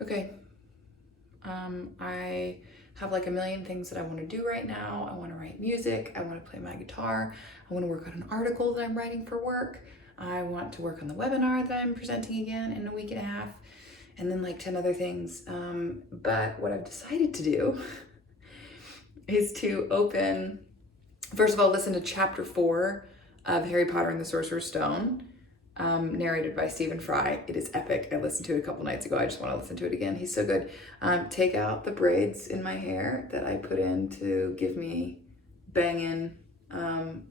Okay. I have like a million things that I want to do right now. I want to write music. I want to play my guitar. I want to work on an article that I'm writing for work. I want to work on the webinar that I'm presenting again in a week and a half. And then like 10 other things. But what I've decided to do is to first of all, listen to chapter 4 of Harry Potter and the Sorcerer's Stone, narrated by Stephen Fry. It is epic. I listened to it a couple nights ago. I just want to listen to it again. He's so good. Take out the braids in my hair that I put in to give me banging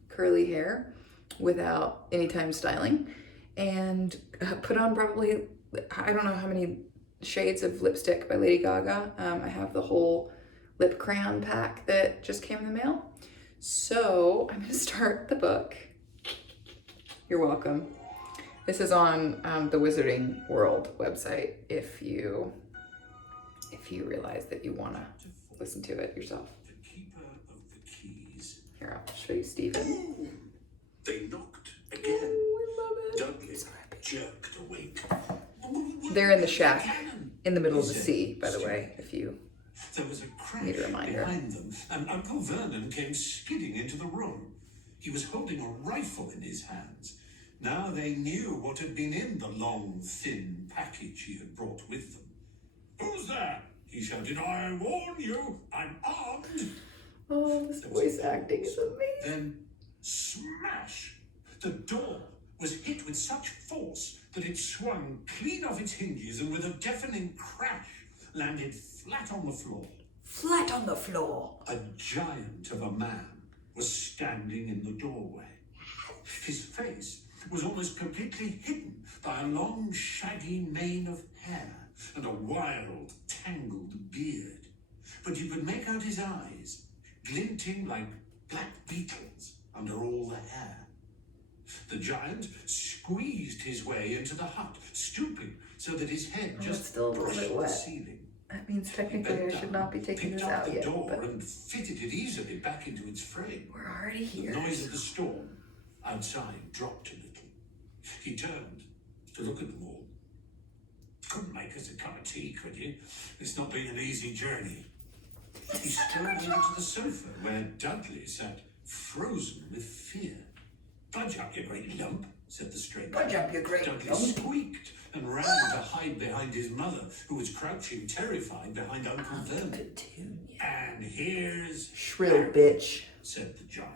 curly hair without any time styling, and put on probably, I don't know how many shades of lipstick by Lady Gaga. I have the whole lip crayon pack that just came in the mail. So I'm gonna start the book. You're welcome. This is on the Wizarding World website if you realize that you wanna listen to it yourself. The keeper of the keys. Here, I'll show you Stephen. Ooh, they knocked again. Oh, I love it. Dudley jerked awake. They're in the shack in the middle of the sea, by the way, if you There was a crash need a reminder. behind them, and Uncle Vernon came skidding into the room. He was holding a rifle in his hands. Now they knew what had been in the long, thin package he had brought with them. "Who's there?" he shouted. "I warn you, I'm armed." Oh, this voice acting is amazing. Then, smash! The door was hit with such force that it swung clean off its hinges and with a deafening crash landed flat on the floor. Flat on the floor. A giant of a man was standing in the doorway. His face was almost completely hidden by a long, shaggy mane of hair and a wild, tangled beard. But you could make out his eyes, glinting like black beetles under all the hair. The giant squeezed his way into the hut, stooping so that his head just it's still a little brushed bit the wet. ceiling. That means technically I should not be taking Picked this up out the yet, door but and fitted it easily back into its frame. we're already The here. noise of the storm outside dropped a little. He turned to look at them all. "Couldn't make us a cup of tea, could you? It's not been an easy journey." He strode over to the sofa where Dudley sat, frozen with fear. "Budge up, you great lump," said the stranger. Budge up, you great Dudley lump. squeaked and ran to hide behind his mother, who was crouching terrified behind Uncle Vernon. Petunia. "And here's Shrill Harry," bitch. said the giant.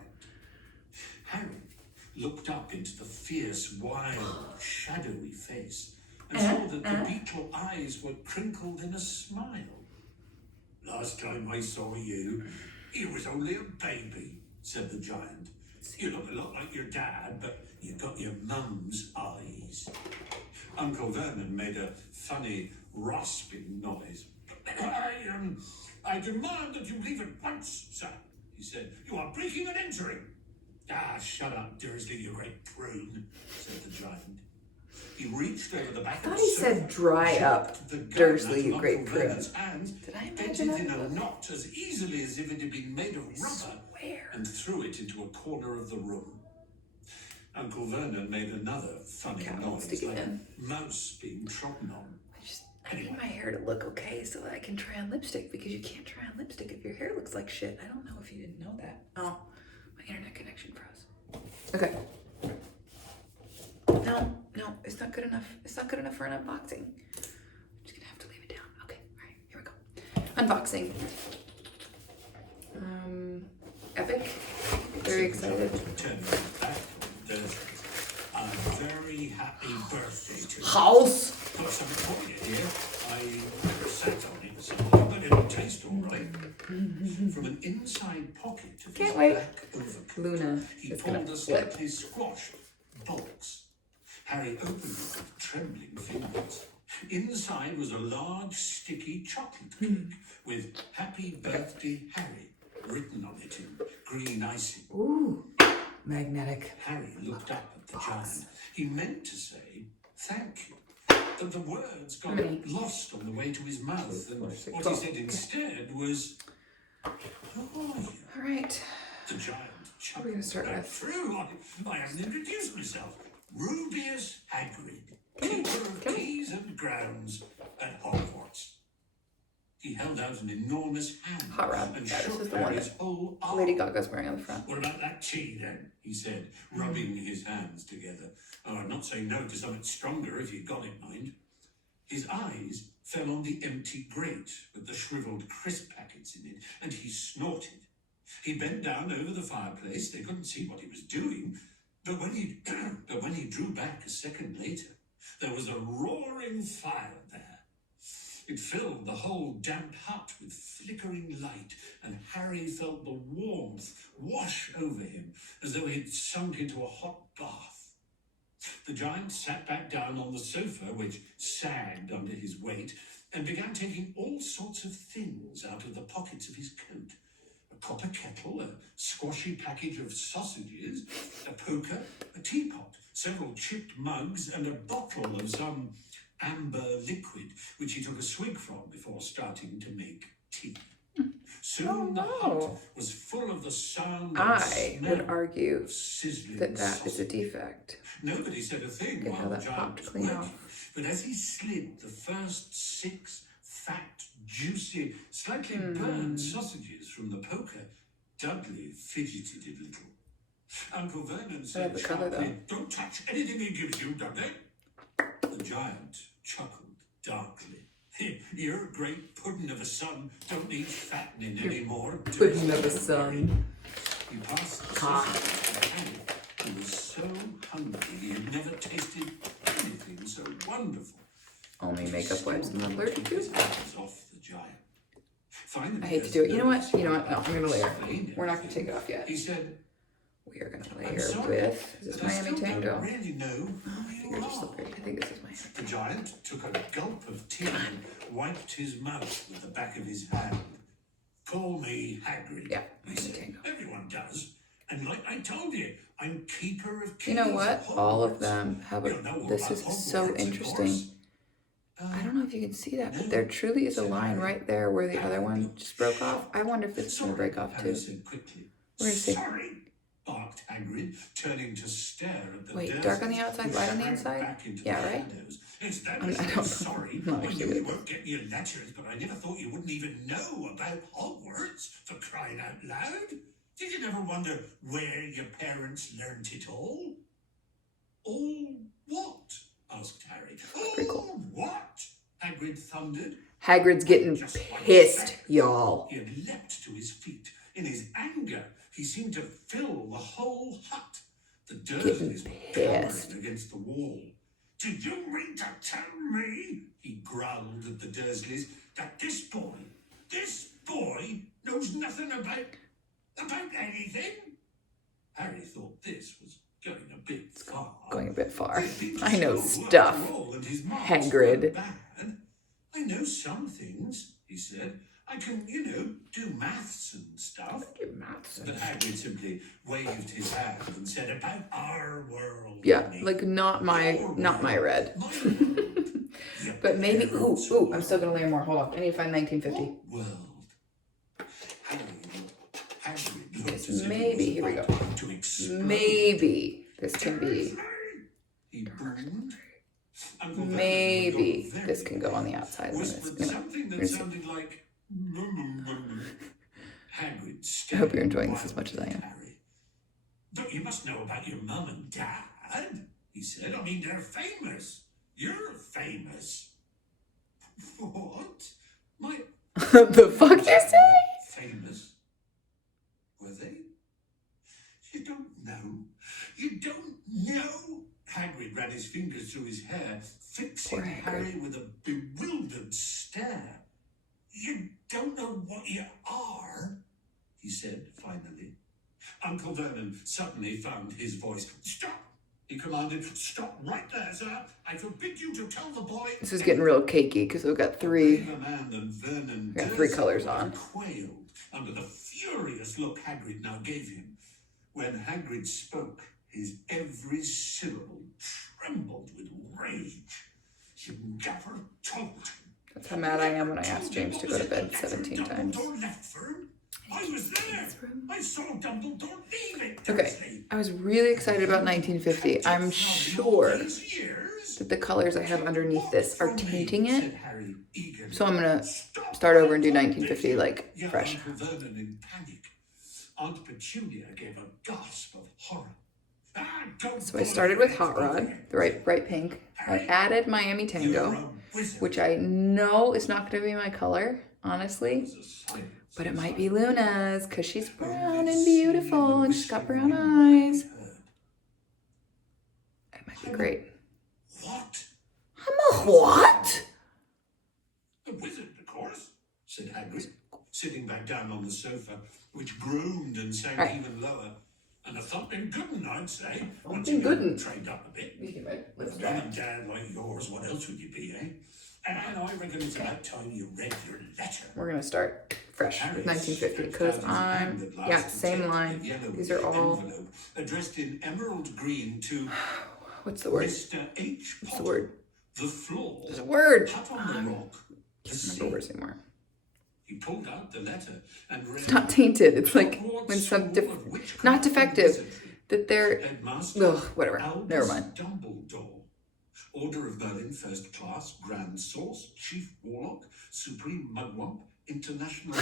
Harry looked up into the fierce, wild, shadowy face and saw that the beetle eyes were crinkled in a smile. "Last time I saw you, you was only a baby," said the giant. "You look a lot like your dad, but you got your mum's eyes." Uncle Vernon made a funny, rasping noise. I demand that you leave at once, sir," he said. "You are breaking and entering." "Ah, shut up, Dursley, you great prune," said the giant. He reached over the back of the I thought he sofa, said dry up, jerked the gun Dursley, out you of great Uncle prune. Vernon's hand, Did I bent imagine it that? in a knot as easily as if it had been made of rubber, Swear. and threw it into a corner of the room. Uncle Vernon made another funny Cat wants to noise, get like in. a mouse being trodden on. I need my hair to look okay so that I can try on lipstick, because you can't try on lipstick if your hair looks like shit. I don't know if you didn't know that. Oh, my internet connection froze. Okay. No, it's not good enough. It's not good enough for an unboxing. I'm just gonna have to leave it down. Okay, all right, here we go. Unboxing. Epic. Very excited. Turning back on Thursday. A very happy birthday to you. Haus. Got something for you here. I sat on it, so but it'll taste all right. From an inside pocket of his Can't wait. black overcoat, Luna he is gonna pulled a flip. slightly squashed box. Harry opened it with trembling fingers. Inside was a large, sticky chocolate cake with "Happy Birthday, Harry" written on it in green icing. Ooh, magnetic. Harry looked up at the giant. He meant to say "thank you," but the words got lost on the way to his mouth, and what he said instead was "How are you?" All right. The giant chuckled. We're gonna start with- True, I haven't introduced myself. Rubius Hagrid, Come on, keeper of come on. keys and grounds at Hogwarts. He held out an enormous hand Hot rod. and Yeah, this shook is the one Harry's whole arm. Lady Gaga's wearing on the front. What about that tea then? He said, rubbing his hands together. Oh, I'd not say no to something stronger if you got it, mind. His eyes fell on the empty grate with the shriveled crisp packets in it, and he snorted. He bent down over the fireplace. They couldn't see what he was doing, but when he drew back a second later, there was a roaring fire there. It filled the whole damp hut with flickering light, and Harry felt the warmth wash over him as though he'd sunk into a hot bath. The giant sat back down on the sofa, which sagged under his weight, and began taking all sorts of things out of the pockets of his coat. A copper kettle, a squashy package of sausages, a poker, a teapot, several chipped mugs, and a bottle of some amber liquid, which he took a swig from before starting to make tea. Soon the hut was full of the sound I would argue sizzling that is a sausage. defect. Nobody said a thing Look at how while the that giant popped was clean working, off. but as he slid the first 6 fat, juicy, slightly burned sausages from the poker, Dudley fidgeted a little. Uncle Vernon said the color, sharply, "Don't touch anything he gives you, Dudley." The giant chuckled darkly. Your great puddin' of a son don't need fattening anymore. Pudding of a son. He passed the sausage to Harry, who was so hungry he had never tasted anything so wonderful. Only makeup wipes I'm allergic to. Off the giant. Finally, I hate to do it. You know what? No, I'm going to layer. We're not going to take it off yet. He said, We are going to "I'm layer sorry, with, is this but I Miami still Tango? don't really know who you Fingers are are." slippery. I think this is Miami. The giant took a gulp of tea and wiped his mouth with the back of his hand. "Call me Hagrid." Yeah, he Miami said. Tango. "Everyone does. And like I told you, I'm keeper of keys." You know what? at All of Hogwarts. them have You know a, all this about is so Hogwarts, of interesting. course. I don't know if you can see that, but there truly is a line right there where the other one just broke off. I wonder if this is going to break off Harry too. said quickly. We're going to see. "Sorry," barked Hagrid, turning to stare at the Wait, dark on the Dursleys, outside, who light on the shrank inside? back into Yeah, the right? shadows. "It's them I who don't said know. sorry. I'm not I sure knew what you it weren't getting your letters, but I never thought you wouldn't even know about Hogwarts, for crying out loud. Did you never wonder where your parents learnt it all?" "All what?" asked Harry. pretty cool. "All what?" Hagrid thundered. Hagrid's getting pissed, y'all. He had leapt to his feet. In his anger, he seemed to fill the whole hut. The Dursleys were pissed. cowering against the wall. "Do you mean to tell me," he growled at the Dursleys, "that this boy knows nothing about anything?" Harry thought this was going a bit far. Going a bit far. He'd been to I know school stuff. after all, and his marks Hagrid. weren't bad. "I know some things," he said. "I can, do maths and stuff." But Hagrid simply waved his hand and said, "About our world." Yeah, honey. like not my red. My world. Your But maybe, parents' ooh, I'm still world. going to layer more. Hold on. I need to find 1950. What world? Hagrid looked as if Maybe, he here we was go. about to explode. Maybe this can be, He boomed. Uncle Vernon maybe got very this can go on the outside. And then it's whispered gonna, something that gonna see. sounded like Hagrid I hope you're stared enjoying this as much as I wildly am. at Harry. "But you must know about your mum and dad," he said. "I mean, they're famous. You're famous." "What? My The fuck you say? famous? Were they? You don't know. You don't know." Hagrid ran his fingers through his hair, fixing Poor Hagrid. Harry with a bewildered stare. "You don't know what you are," he said finally. Uncle Vernon suddenly found his voice. "Stop!" he commanded. "Stop right there, sir. I forbid you to tell the boy." This is getting real cakey because we've got three. A braver man than Vernon We got three Dursley colours would have on. quailed under the furious look Hagrid now gave him. When Hagrid spoke, his every syllable trembled with rage. "You never told him. That's how mad I am when I ask James to go to bed 17 times. Dumbledore left for him. I was there. I saw Dumbledore leave it. Okay, Dursley. I was really excited about 1950. I'm From all sure these years, that the colors I have underneath this are tainting it. said Harry eagerly. So I'm gonna start over and do 1950 like Yeah, fresh. Uncle Vernon in panic. Aunt Petunia gave a gasp of horror. So I started with Hot Rod, the bright pink. I added Miami Tango, which I know is not going to be my color, honestly. But it might be Luna's, because she's brown and beautiful, and she's got brown eyes. It might be great. What? I'm a what? A wizard, of course, said Hagrid, sitting back down on the sofa, which groaned and sank even lower. And a thumping good one, I'd say. Once you get trained up a bit. With a mum and dad like yours, what else would you be, eh? And I reckon it's about time you read your letter. We're going to start fresh with 1950 because same line. These are all addressed in emerald green to what's the word? Mr. H. What's the word? The floor. There's a word. Hut on the rock. Can't remember words anymore. He pulled out the letter and read. It's not tainted. It's like when some not defective. That they're whatever. Never mind. Dumbledore. Order of Merlin, First Class, Grand Source, Chief Warlock, Supreme Mudwump, International.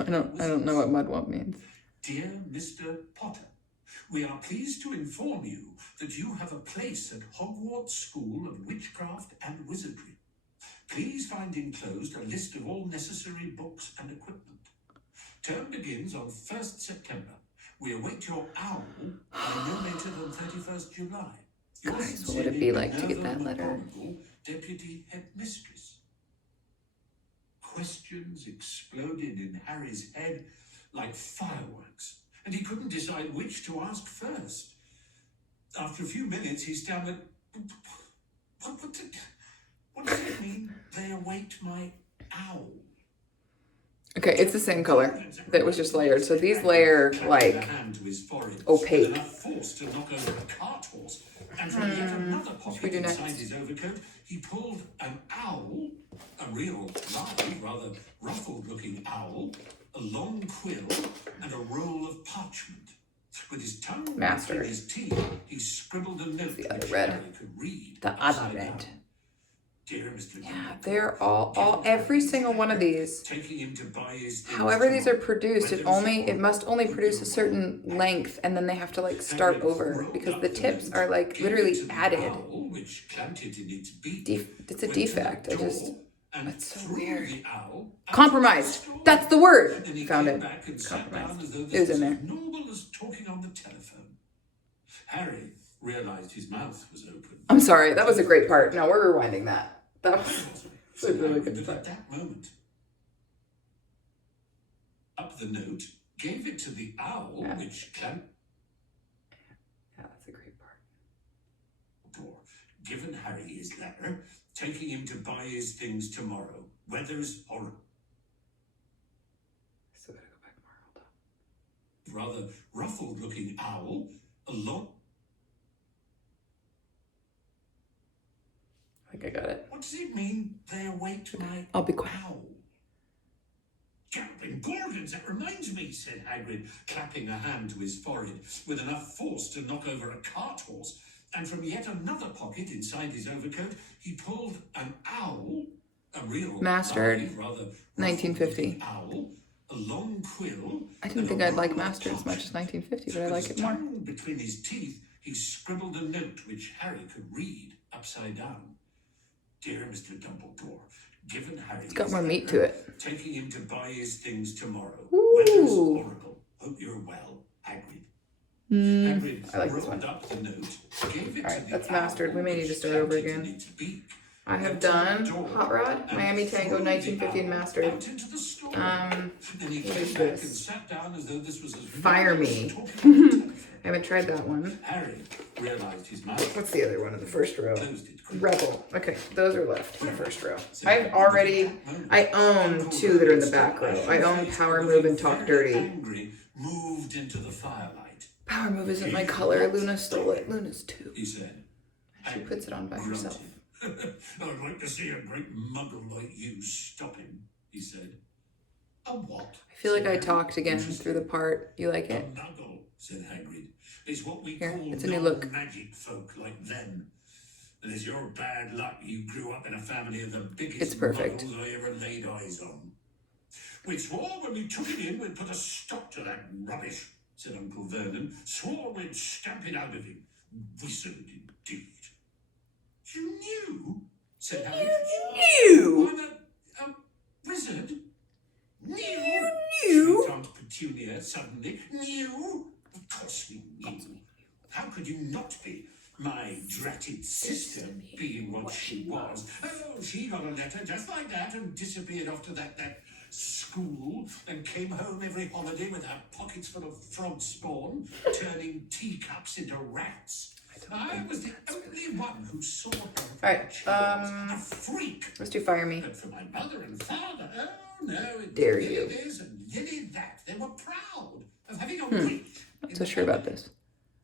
I don't know what Mudwump means. Dear Mr. Potter, we are pleased to inform you that you have a place at Hogwarts School of Witchcraft and Wizardry. Please find enclosed a list of all necessary books and equipment. Term begins on 1st September. We await your owl by no later than 31st July. Guys, what would it be like to get that letter? Deputy Headmistress. Questions exploded in Harry's head like fireworks, and he couldn't decide which to ask first. After a few minutes, he stammered, What does it mean, they await my owl? Okay, it's the same color. That was just layered. So these layer like opaque. Should we do next? His overcoat, he pulled an owl, a real live, rather ruffled-looking owl, a long quill, and a roll of parchment. With his tongue between his teeth, he scribbled a note the other which red. Harry could read. The other red. Dear Mr. Yeah, they're all every single one of these. Taking him to buy his however these are produced, it must only produce a certain length, and then they have to like start over because the tips are like literally added. It's a defect. It's so weird. Compromised. That's the word. Found it. Compromised. It was in there. Normal as talking on the telephone. Harry realized his mouth was open. I'm sorry. That was a great part. No, we're rewinding that. That was a really good part. At that moment, up the note, gave it to the owl, which clamped. Yeah, that's a great part. Given Harry his letter, taking him to buy his things tomorrow. Weather's horrible. Still gotta go back more. Hold on. Rather ruffled-looking owl, a long. I think I got it. What does it mean? They await my I'll be quiet. owl. Jumping Gorgons, that reminds me, said Hagrid, clapping a hand to his forehead with enough force to knock over a cart horse. And from yet another pocket inside his overcoat, he pulled an owl, a real Mastered, rather 1950. Owl, a long quill. I didn't think I'd like Mastered as much as 1950, but I like it more. Between his teeth, he scribbled a note which Harry could read upside down. Dear Mr. Dumbledore, given Harry, it's got more meat to it. Taking him to buy his things tomorrow. Ooh. Weather's horrible. Hope you're well, Hagrid. I like this one. Up the note, gave it Alright, that's Mastered. We may need to start over again. I have done Hot Rod, Miami Tango, 1950, and Mastered. What is this? Fire Me. I haven't tried that one. Harry realized his mouth. What's the other one in the first row? Rebel. Okay, those are left in the first row. I own two that are in the back row. I own Power Move and Talk Dirty. Moved into the firelight. Power Move isn't my color. Luna stole it. Luna's too. He said. She puts it on by herself. I'd like to see a great muggle like you stop him, he said. A what? I feel like I talked again through the part. You like it? A muggle, said Hagrid, is what we Here, call it's a new look. magic folk like them. And it's your bad luck you grew up in a family of the It's biggest perfect. muggles I ever laid eyes on. We swore when we took it in we'd put a stop to that rubbish, said Uncle Vernon. Swore we'd stamp it out of him. Wizard indeed. You knew? Said Harry. You I'm a wizard? Knew? You knew? Shrieked Aunt Petunia suddenly. Knew? Of course we knew. How could you not be? My dratted sister, being what she was. Oh, she got a letter just like that and disappeared off to that school and came home every holiday with her pockets full of frog spawn, turning teacups into rats. I was the only one who saw her. All right, a freak. let's do Fire Me. But for my mother and father, oh no, it Dare Lily you. this and Lily that. They were proud of having a witch. Not so sure about this.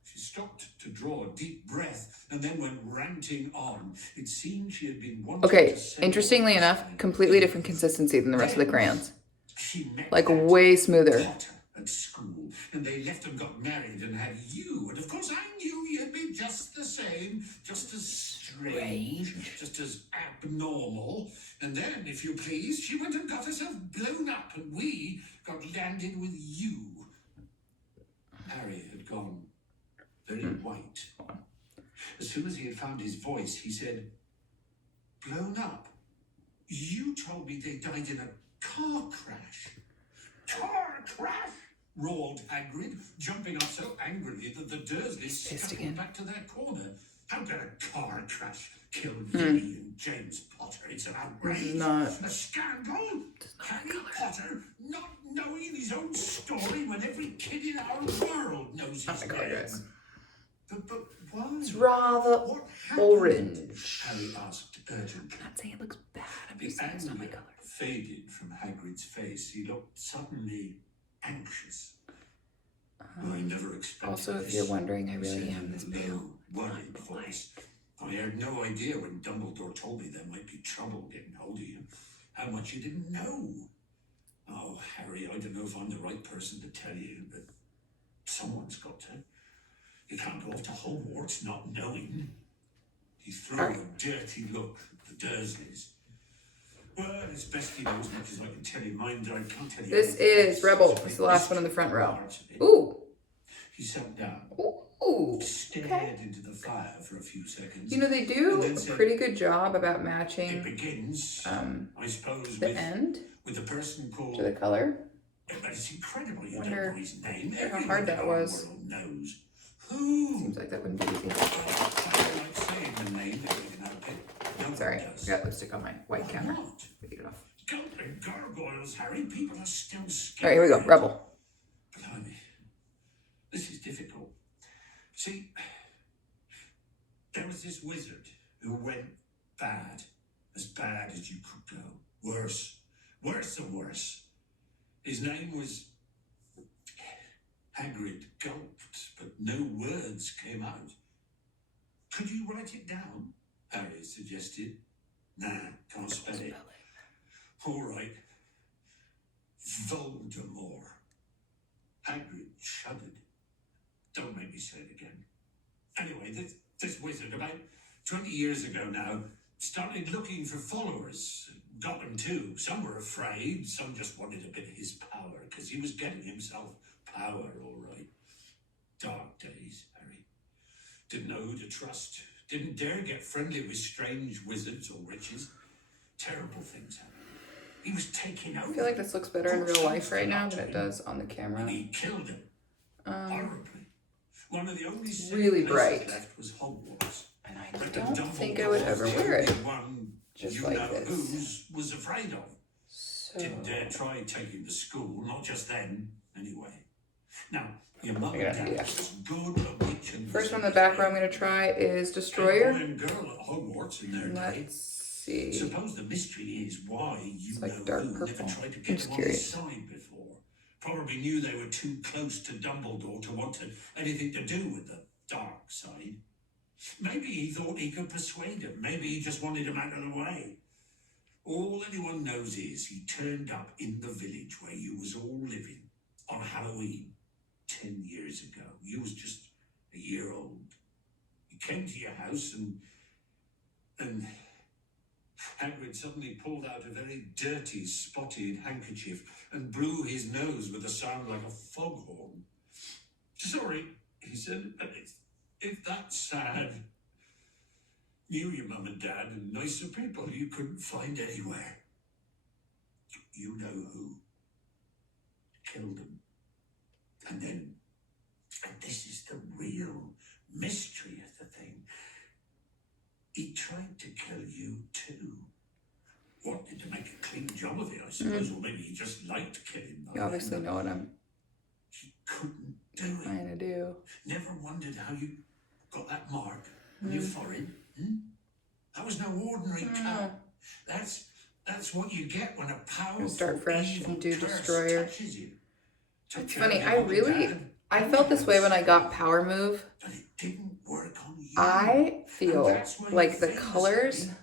She stopped to draw a deep breath and then went ranting on. It seemed she had been wanting Okay, to say interestingly enough, something. completely different consistency than the rest of the crayons. She met Like that way smoother. Potter at school, and they left and got married and had you. And of course, I knew you'd be just the same, just as strange, just as abnormal. And then, if you please, she went and got herself blown up, and we got landed with you. Harry had gone very white. As soon as he had found his voice, he said, "Blown up? You told me they died in a car crash." "Car crash?" roared Hagrid, jumping up so angrily that the Dursleys Pissed scuttled again. back to their corner. How could a car crash kill Lily and James Potter? It's an outrage. Not. A scandal? Harry Potter not knowing his own story when every kid in our world knows his Not my color, name. guys. But why? It's rather What happened? orange. Harry asked urgently. I'm not saying it looks bad. I'm The just saying it's not my anger color. faded from Hagrid's face. He looked suddenly anxious. I never expected Also, if this, you're wondering, I he really said am in this a pale. low, worried voice. I had no idea when Dumbledore told me there might be trouble getting hold of you. How much you didn't know. Oh, Harry, I don't know if I'm the right person to tell you, but someone's got to. You can't go off to Hogwarts not knowing. He threw a dirty look at the Dursleys. Well, it's best he knows as much as I can tell you. Mind, I can't tell you. This anything. is Rebel. It's It's the last one in the front row. parts of it. Ooh. He sat down, Ooh. stared Okay. into the fire for a few seconds. You know, they do a pretty good job about It matching begins, I suppose, the end with a person called. to the color. But it's incredible you Wonder- don't know his name. wonder how Everyone hard that in our was. world knows. Who? Seems like that wouldn't be easy. I like saying the name that you can help it. No one Sorry, does. I got lipstick on my white Why counter. not? Get it off. Gulping gargoyles, Harry. People are still scared. All right, here we go. Rebel. Blimey. This is difficult. See, there was this wizard who went bad as you could go. Worse and worse. His name was Hagrid. Gulped, but no words came out. Could you write it down? Harry suggested. Nah, can't spell it. All right. Voldemort. Hagrid shuddered. Don't make me say it again. Anyway, this wizard, about 20 years ago now, started looking for followers. Got them too. Some were afraid, some just wanted a bit of his power, because he was getting himself power, all right. Dark days, Harry. Didn't know who to trust. Didn't dare get friendly with strange wizards or witches. Terrible things happened. He was taking over. I feel like this looks better in real life right now than it does on the camera. And he killed him. Horribly. One of the only safe really places bright. left was Hogwarts. And I But don't Dumbledore think I would ever wear it. the one just you like know this. who's was afraid of. So, Didn't dare try taking to school, not just then, anyway. Now, your mum I and gotta do dad that. was good at witch and first one in the back row I'm going to try is Destroyer. boy and girl at Hogwarts in their day. Let's see. Suppose the mystery is why you It's like know dark who never purple. tried to I'm get just them on his curious. side before. Probably knew they were too close to Dumbledore to want anything to do with the dark side. Maybe he thought he could persuade him. Maybe he just wanted him out of the way. All anyone knows is he turned up in the village where you was all living on Halloween 10 years ago. You was just a year old. He came to your house and And Hagrid suddenly pulled out a very dirty, spotted handkerchief and blew his nose with a sound like a foghorn. "Sorry," he said, "but if that's sad. Knew your mum and dad and nicer people you couldn't find anywhere. You know who killed them. And then, and this is the real mystery of the thing, he tried to kill you too. Wanted to make a clean job of it, I suppose, or maybe he just liked killing. You obviously know what I'm He couldn't do it. trying to do. Never wondered how you got that mark on your forehead. That was no ordinary cut. That's what you get when a powerful Start fresh evil and do curse Destroyer. touches you. It's funny, I felt this way when I got Power Move. But it didn't work on you. I feel And that's why like you're the famous, colors Harry.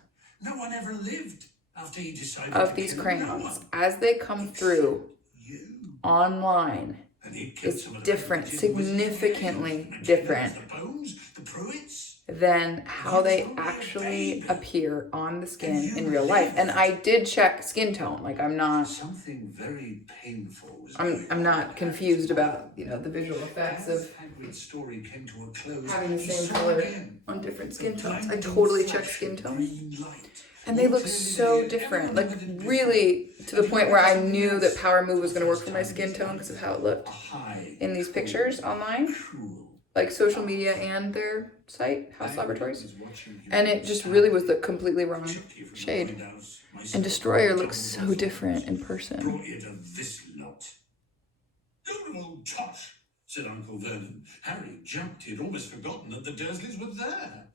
No one ever lived after he decided of to these kill crayons, no one. as they come through You. online, And he killed is some of the different, primitive wizards significantly of the game. different The bones, the Pruitts. than how they actually appear on the skin in real life. And I did check skin tone. Like I'm not Very painful. I'm not confused about, the visual effects of Hagrid's story came to a close. having the He same saw color again on different skin the tones. I blinding totally flash checked skin of tone. green light. And they More look clearly so than different. ever Like limited before. really to the And he point where had I something knew else that Power Move was for going to the work first for my time skin his tone life. because of how it looked A high, in these cold, pictures online, cruel like social media and their site, House Hagrid Laboratories. was watching him And it just really was the completely wrong Took you from the shade. windows, my And son, Destroyer told looks you so the different in photos, person. Brought you to this lot. "You little tosh," said Uncle Vernon. Harry jumped. He'd almost forgotten that the Dursleys were there.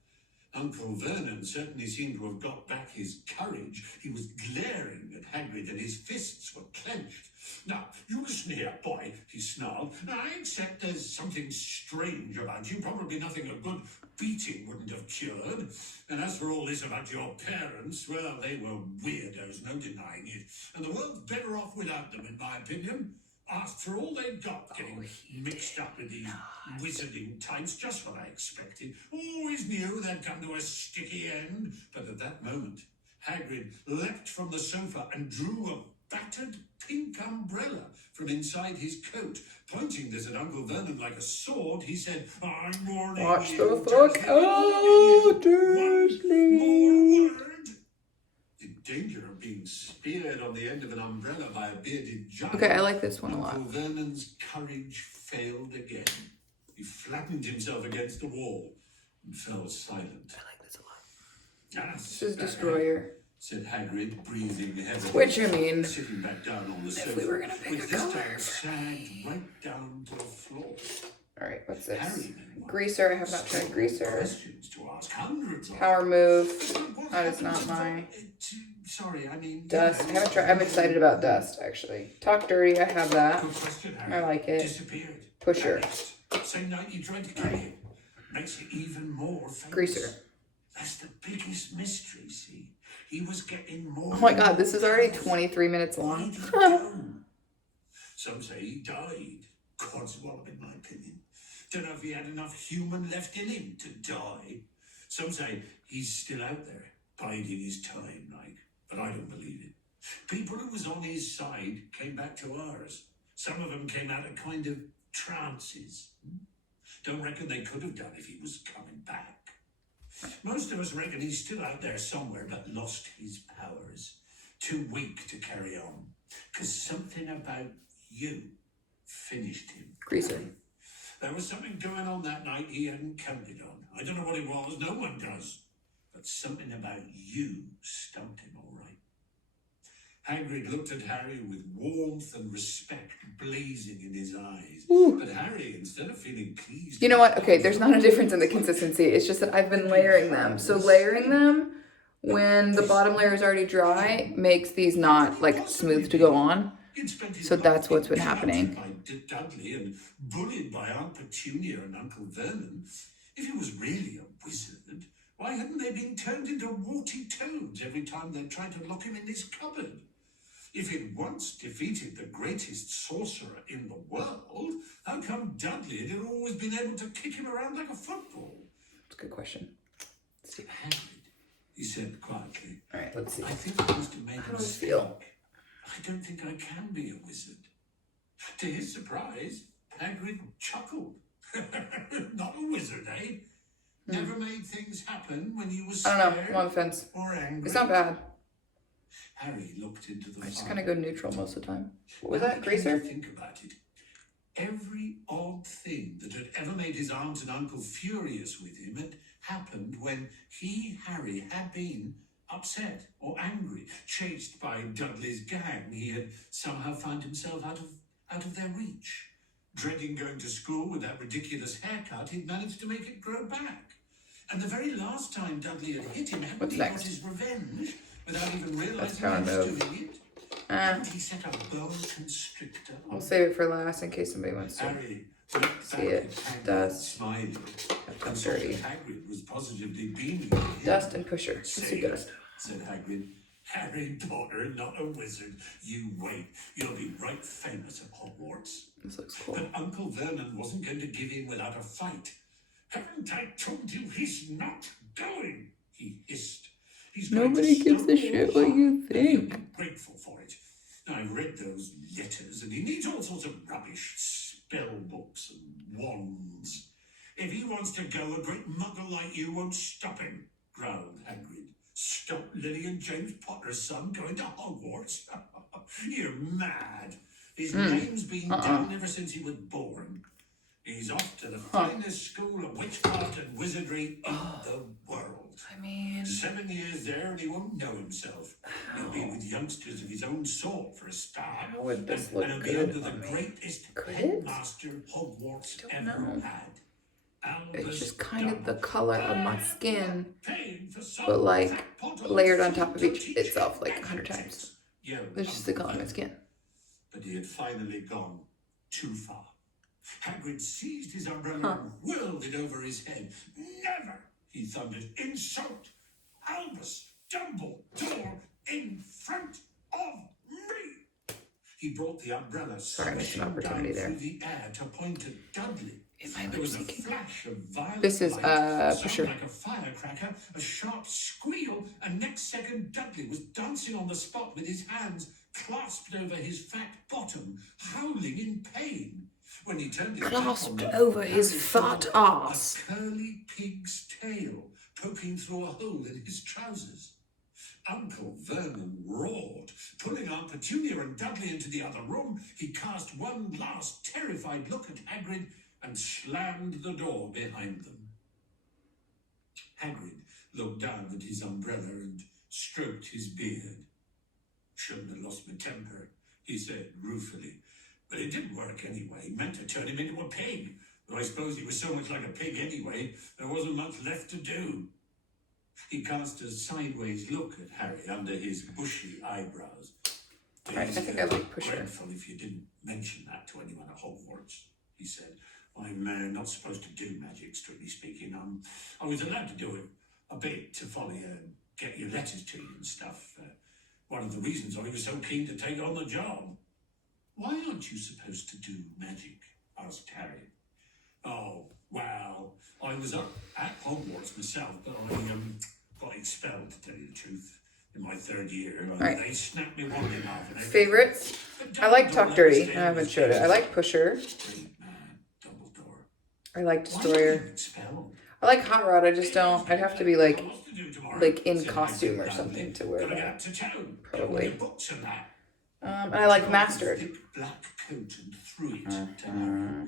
Uncle Vernon certainly seemed to have got back his courage. He was glaring at Hagrid and his fists were clenched. "Now, you listen here, boy," he snarled. "I accept there's something strange about you, probably nothing a good beating wouldn't have cured. And as for all this about your parents, well, they were weirdos, no denying it. And the world's better off without them, in my opinion. After all they got, getting mixed up with these wizarding types, just what I expected. Always knew they'd come to a sticky end." But at that moment, Hagrid leapt from the sofa and drew a battered pink umbrella from inside his coat. Pointing this at Uncle Vernon like a sword, he said, "I'm warning Watch you, the fuck Dursley, out, One more Dursley. word." In danger of being speared on the end of an umbrella by a bearded giant. Okay, I like this one a lot. Uncle Vernon's courage failed again. He flattened himself against the wall and fell silent. I like this a lot. "That's This is better," Destroyer. said Hagrid, breathing heavily. Which, I mean, Sitting back down on the sofa. if we were gonna pick with a his color tongue for sagged right down to the floor. Alright, what's this? Harry, meanwhile, Greaser, I have not tried still Greaser. questions to ask, hundreds of Power Move. What That is happened not to my Sorry, I mean Dust. I haven't tried. I'm excited about Dust, actually. Talk Dirty, I have that. Good question, Harry. I like it. Disappeared. Pusher. Vanished. Same night you tried to kill him. Makes it even more famous. Greaser. That's the biggest mystery, see? He was getting more. Oh my god, this is already 23 minutes Where long. did he go? Some say he died. God's wallop, in my opinion. Don't know if he had enough human left in him to die. Some say he's still out there, biding his time, like. But I don't believe it. People who was on his side came back to ours. Some of them came out of kind of trances. Don't reckon they could have done if he was coming back. Most of us reckon he's still out there somewhere, but lost his powers. Too weak to carry on. 'Cause something about you finished him. Greaser. There was something going on that night he hadn't counted on. I don't know what it was, no one does. But something about you stumped him all right. Hagrid looked at Harry with warmth and respect blazing in his eyes. Ooh. But Harry, instead of feeling pleased... You know what? Okay, there's not a difference in the consistency. It's just that I've been layering them. So layering them when the bottom layer is already dry makes these not like smooth to go on. So that's what's been happening. By Dudley and bullied by Aunt Petunia and Uncle Vernon. If he was really a wizard, why hadn't they been turned into warty toads every time they tried to lock him in this cupboard? If he'd once defeated the greatest sorcerer in the world, how come Dudley had always been able to kick him around like a football? That's a good question. Hagrid he said quietly. All right, let's see. I think I must have made How a do I mistake. feel? I don't think I can be a wizard. To his surprise, Hagrid chuckled. Not a wizard, eh? Never made things happen when you were scared I don't know. I'm on the fence. or angry. It's not bad. Harry looked into the fire. I just kind of go neutral most of the time. What was Now that, he came to Greaser? think about it. Every odd thing that had ever made his aunt and uncle furious with him had happened when he, Harry, had been upset or angry, chased by Dudley's gang. He had somehow found himself out of their reach. Dreading going to school with that ridiculous haircut, he'd managed to make it grow back. And the very last time Dudley had hit him, hadn't he got his revenge without even realizing he was doing it? And he set a boa constrictor. We'll save it for last in case somebody wants to Harry see it. Dust. Smiling. And dirty. Hagrid was positively beaming. Dust and Pusher. Let's do Dust. Said Hagrid. Harry Potter, not a wizard. You wait. You'll be right famous at Hogwarts. This looks cool. But Uncle Vernon wasn't going to give in without a fight. Haven't I told you he's not going? He hissed. Nobody gives a shit what you think. I'm grateful for it. I've read those letters, and he needs all sorts of rubbish, spell books and wands. If he wants to go, a great muggle like you won't stop him, growled Hagrid. Stop Lily and James Potter's son going to Hogwarts? You're mad. His name's been down ever since he was born. He's off to the finest school of witchcraft and wizardry in the world. I mean... 7 years there and he won't know himself. He'll be with youngsters of his own sort for a start. How would this look and good he'll be under on the me? greatest Could it? headmaster Hogwarts I ever don't know. had. It's just kind of the color of my skin, but but like layered on top of each itself like 100 times. It's just the color of my skin. But he had finally gone too far. Hagrid seized his umbrella and whirled it over his head. Never, he thundered, insult Albus Dumbledore in front of me. He brought the umbrella missed an opportunity there. through the air to point at Dudley. There was a flash of violet This is light, Pusher. like a firecracker, a sharp squeal, and next second Dudley was dancing on the spot with his hands clasped over his fat bottom, howling in pain. When he turned his back on Clasped them, over his Harry fat saw ass. a curly pig's tail poking through a hole in his trousers. Uncle Vernon roared. Pulling Aunt Petunia and Dudley into the other room, he cast one last terrified look at Hagrid and slammed the door behind them. Hagrid looked down at his umbrella and stroked his beard. Shouldn't have lost my temper, he said ruefully. But it didn't work anyway. It meant to turn him into a pig. Though I suppose he was so much like a pig anyway, there wasn't much left to do. He cast a sideways look at Harry under his bushy eyebrows. Right, I think I like Pusher. Grateful if you didn't mention that to anyone at Hogwarts, he said. I'm not supposed to do magic, strictly speaking. I was allowed to do it a bit to follow you and get your letters to you and stuff. One of the reasons I was so keen to take on the job. Why aren't you supposed to do magic? Asked Harry. Oh, well, I was up at Hogwarts myself, but I got expelled, to tell you the truth, in my third year. Right. They snapped me one in half. Favorites? I like Talk Dirty. I haven't showed it. I like Pusher. Great man, Dumbledore. I like Why were you Destroyer. expelled? I like Hot Rod. I just don't. I'd have to be like Lots to do tomorrow, in said costume or Dudley. something to wear Gotta get that. up to town. Probably. Get all your books and that. And I like Mastered. Thick black coat and threw it to Harry.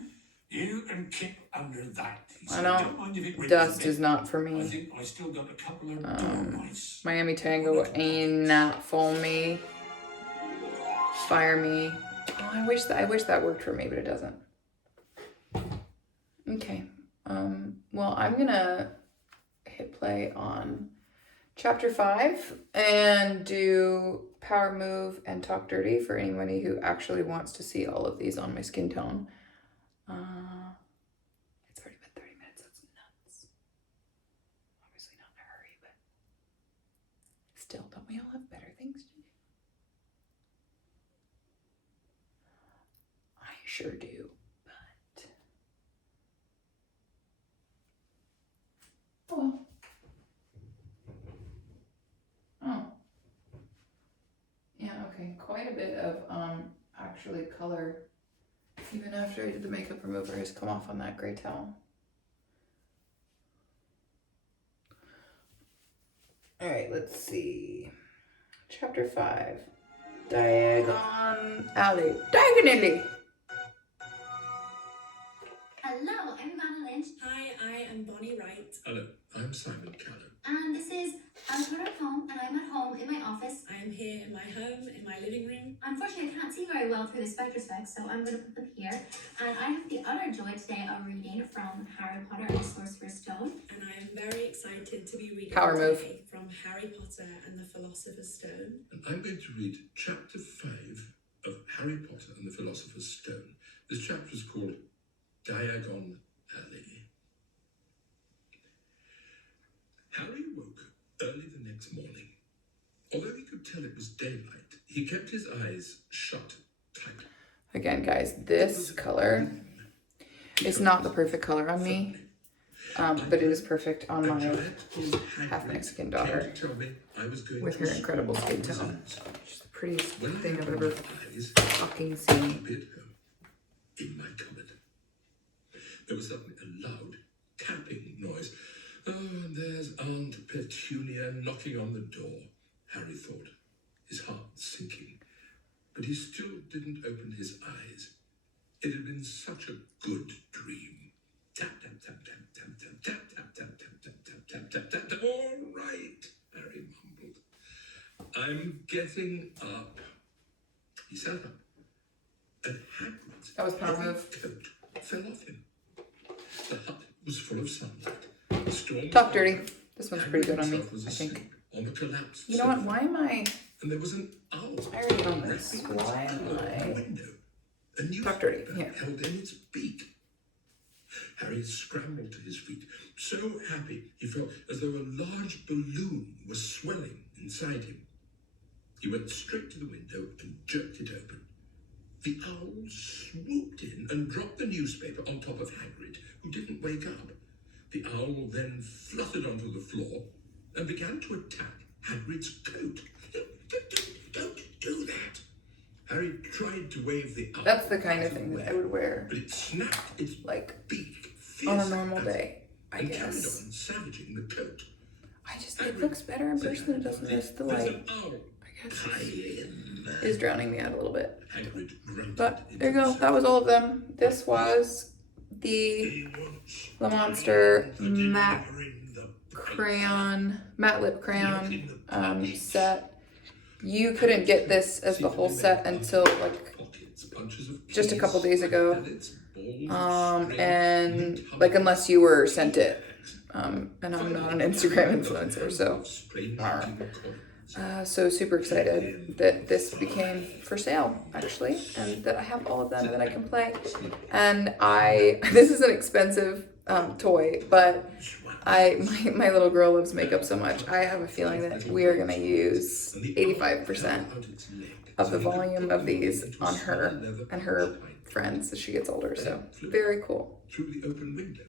You can keep under that, he I said. don't. Mind if it rips a Dust bit. is not for I me. think I still got a couple of dormice. Miami Tango ain't not for me. Fire Me. Oh, I wish that worked for me, but it doesn't. Okay. Well, I'm gonna hit play on chapter 5 and do Power Move and Talk Dirty for anybody who actually wants to see all of these on my skin tone. It's already been 30 minutes. That's nuts. Obviously not in a hurry, but still, don't we all have better things to do? I sure do, but well. and quite a bit of actually color, even after I did the makeup remover, has come off on that gray towel. All right, let's see. Chapter 5. Diagon Alley. Diagonally! Hello, I'm Vanna Lynch. Hi, I am Bonnie Wright. Hello, I'm Simon Callow. And this is I'm at home, and I'm at home in my office. I am here in my home, in my living room. Unfortunately, I can't see very well through the spectrospecs, so I'm going to put them here. And I have the utter joy today of reading from Harry Potter and the Sorcerer's Stone. And I am very excited to be reading Power move. today from Harry Potter and the Philosopher's Stone. And I'm going to read chapter 5 of Harry Potter and the Philosopher's Stone. This chapter is called Diagon Alley. Harry woke early the next morning. Although he could tell it was daylight, he kept his eyes shut tight. Again, guys, this color is not the perfect color on me, but it is perfect on my half Mexican daughter with her incredible skin tone. She's the prettiest thing I've ever fucking seen. Appeared home in my cupboard. There was suddenly a loud tapping noise. Oh, and there's Aunt Petunia knocking on the door, Harry thought, his heart sinking. But he still didn't open his eyes. It had been such a good dream. Tap, tap, tap, tap, tap, tap, tap, tap, tap, tap, tap, tap, tap, tap, tap. All right, Harry mumbled. I'm getting up. He sat up, and Hagrid's That was power heavy move. coat fell off him. The hut was full of sunlight. The storm Talk was dirty. over. This one's pretty good on me, Hagrid was I think. asleep on the collapsed You know what? sofa, Why am I? and there was an owl I already own this. rapping its Why am tail on the I? window. A Talk dirty. newspaper Here. held in its beak. Harry scrambled to his feet, so happy he felt as though a large balloon was swelling inside him. He went straight to the window and jerked it open. The owl swooped in and dropped the newspaper on top of Hagrid, who didn't wake up. The owl then fluttered onto the floor and began to attack Hagrid's coat. Don't do that. Harry tried to wave the owl. That's the kind of out thing the that I way, would wear but it snapped its like beak on a fiercely normal at day, I and carried guess. on savaging the coat. It looks better in person than it does in this. The There's light, an owl. I guess, Crayon. is drowning me out a little bit. Hagrid grunted But into there you go. the That was all of them. This was the The Monster matte crayon, matte lip crayon set. You couldn't get this as the whole set until like just a couple days ago. And like unless you were sent it. And I'm not an Instagram influencer, so so super excited that this became for sale actually, and that I have all of them and that I can play. And this is an expensive toy, but my little girl loves makeup so much. I have a feeling that we are gonna use 85% of the volume of these on her and her friends as she gets older. So very cool. through the open window.